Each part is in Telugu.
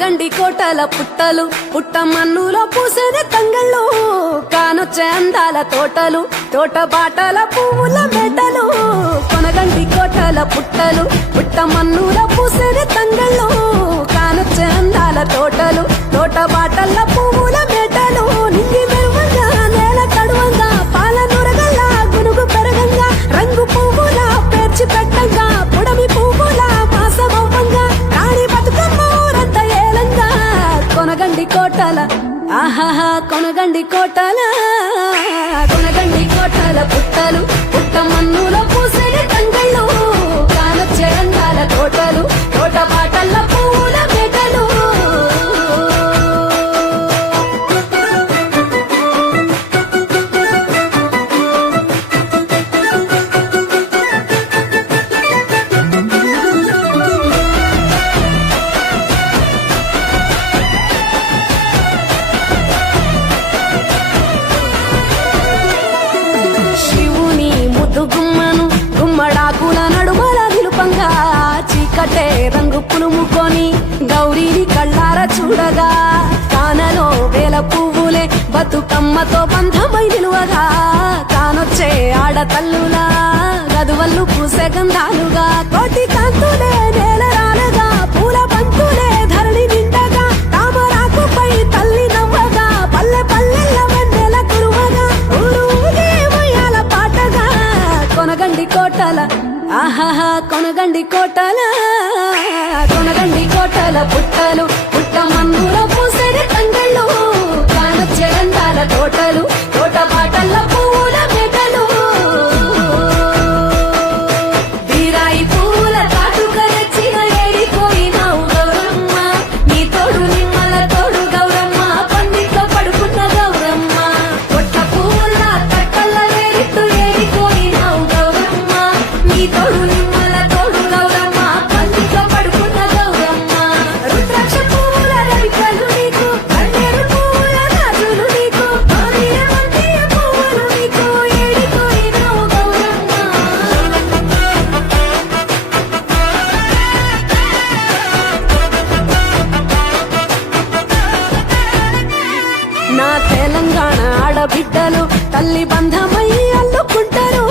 కొనగండి కోటల పుట్టలు పుట్ట మన్నులో పూసేది తంగళ్ళు కానొచ్చే అందాల తోటలు తోట బాటల పువ్వుల మెటలు కొనగండి కోటల పుట్టలు పుట్ట మన్నులో పూసేది తంగళ్ళు కానొచ్చే అందాల తోటలు తోట బాటల పువ్వుల మెటలు నింగి మెరువంగా నేల తడువంగా పాల నురగల్లా గునుగు పెరగంగా రంగు పువ్వుల పేర్చి పెట్టంగా పుడమి పువ్వుల మాసమవ్వంగా రాణి బతుకమ్మ ఊరంతా ఏలంగా కొనగండి కోటల ఆహాహా కొనగండి కోటల కొనగండి కోటల పుట్టలు పుట్ట మన్నులో పూసేది తంగళ్ళు కానొచ్చే అందాల తోటలు తోట బాటల పువ్వుల మెటలు శివుని ముద్దు గుమ్మను గుమ్మడాకుల నడుమల నిలుపంగా చీకటే రంగు పులుముకొని గౌరీని కళ్ళార చూడగా కానలో వేల పువ్వులే బతుకమ్మతో బంధమై నిలువగా కానొచ్చే ఆడతల్లులా గదువల్లు పూసే గంధాలుగా కోటి కాంతులే నేల రాలగా పూల బంతులే ధరణి నిండగా తామరాకుపై తల్లి నవ్వగా పల్లె పల్లెల్ల వెన్నెల కురువగా ఊరు ఊగే ఉయ్యాల పాటగా కొనగండి కోటల ఆహాహా కొనగండి కోటల కొనగండి కోటల పుట్టలు పుట్ట మన్నులో పూసేది తంగళ్ళు కానొచ్చే అందాల తోటలు తోట బాటల పువ్వుల మెటలు వీరాయి పువ్వుల కాటుక తెచ్చిన ఏడిపోయినావు గౌరమ్మ నీ తోడు నిమ్మల తోడు గౌరమ్మ పండిట్లో పడుకున్న గౌరమ్మ పొట్ట పువ్వుల తట్టల్ల వేరిట్టు ఏడిపోయినావు గౌరమ్మ నీ తోడు నిమ్మల తోడు గౌరమ్మ పండిట్లో పడుకున్న గౌరమ్మ రుద్రాక్ష పువ్వుల రవికలు నీకు కన్నేరు పువ్వుల రాజులు నీకు మామిడి వంటియ పువ్వులు నీకు ఏడిపోయినావు గౌరమ్మ నా తెలంగాణ ఆడబిడ్డలు తల్లి బంధమై అల్లుకుంటారు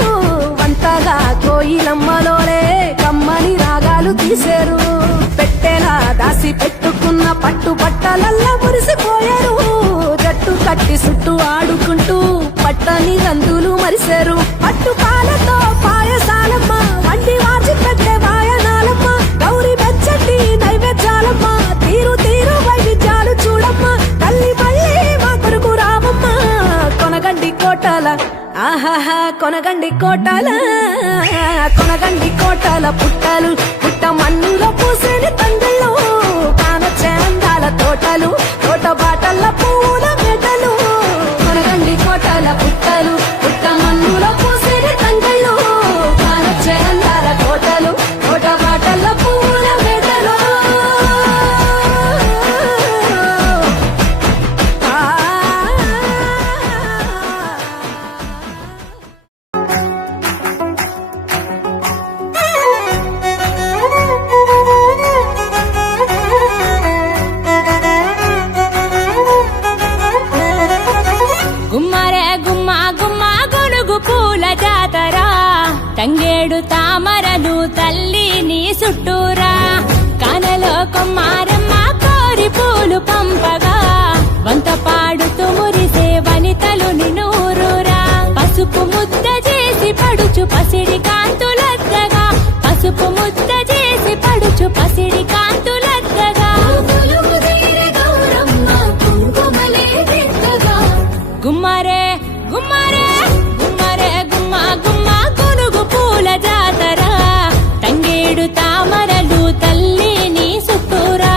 వంటగా కోయిలమ్మలోనే కమ్మని రాగాలు తీశారు పెట్టేలా దాసి పెట్టుకున్న పట్టు బట్టలల్లా మురిసిపోయారు జట్టు కట్టి చుట్టూ ఆడుకుంటూ పట్టని రందులు మరిశారు పట్టు పాలతో పాయసాలమ్మ వండి వాచి పెట్టే వాయనాలమ్మ గౌరీ బెచ్చటి నైవేద్యాలమ్మ తీరు తీరు వైవిధ్యాలు చూడమ్మ తల్లి మళ్ళీ మా కొరకు రామమ్మ కొనగండి కోటల ఆహాహా కొనగండి కోటల కొనగండి కోటల పుట్టలు పుట్ట మన్నులో పూసేది తంగళ్ళు కానొచ్చే అందాల తోటలు తోట బాటల పూల మెటలు కొనగండి కోటల పుట్టలు పుట్ట మన్నులో పూసేది తంగళ్ళు కానొచ్చే అందాల తోటలు తోట బాటల పూల మెటలు గుమ్మరే గుమ్మ గుమ్మ గొనుగు పూల జాతర తంగేడు తామరలు తల్లిని చుట్టూరా కానలో కొమ్మారమ్మ కోరి పూలు పంపగా వంత పాడుతూ మురిసే వనితలు నినూరురా పసుపు ముద్ద చేసి పడుచు పసిడి కాంతులద్దగా పసుపు ముద్ద చేసి పడుచు పసిడి కాంతులద్దగా గుమ్మరే గుమ్మరే గుమ్మరే గుమ్మ గుమ్మ గొనుగు పూల జాతర తంగేడు తామరలు తల్లిని చుట్టూరా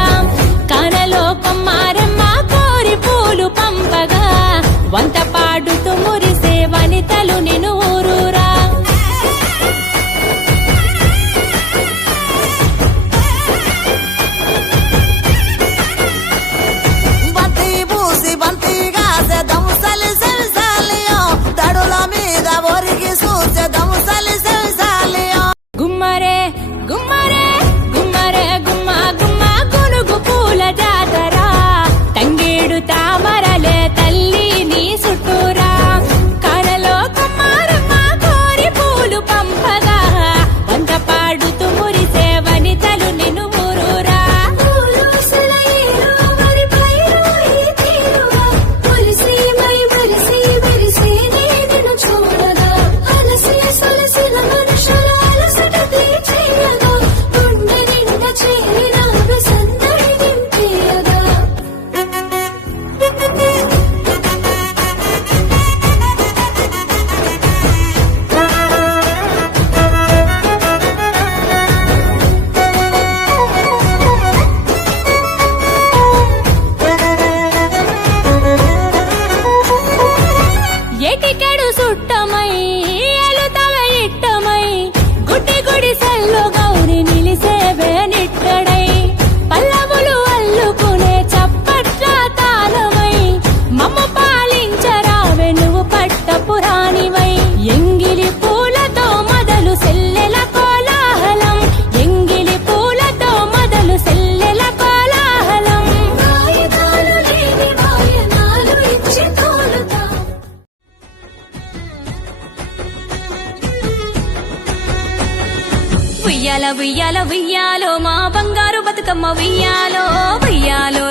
ఉయ్యాలో ఉయ్యాలో మా బంగారు బతుకమ్మ ఉయ్యాలో ఉయ్యాలో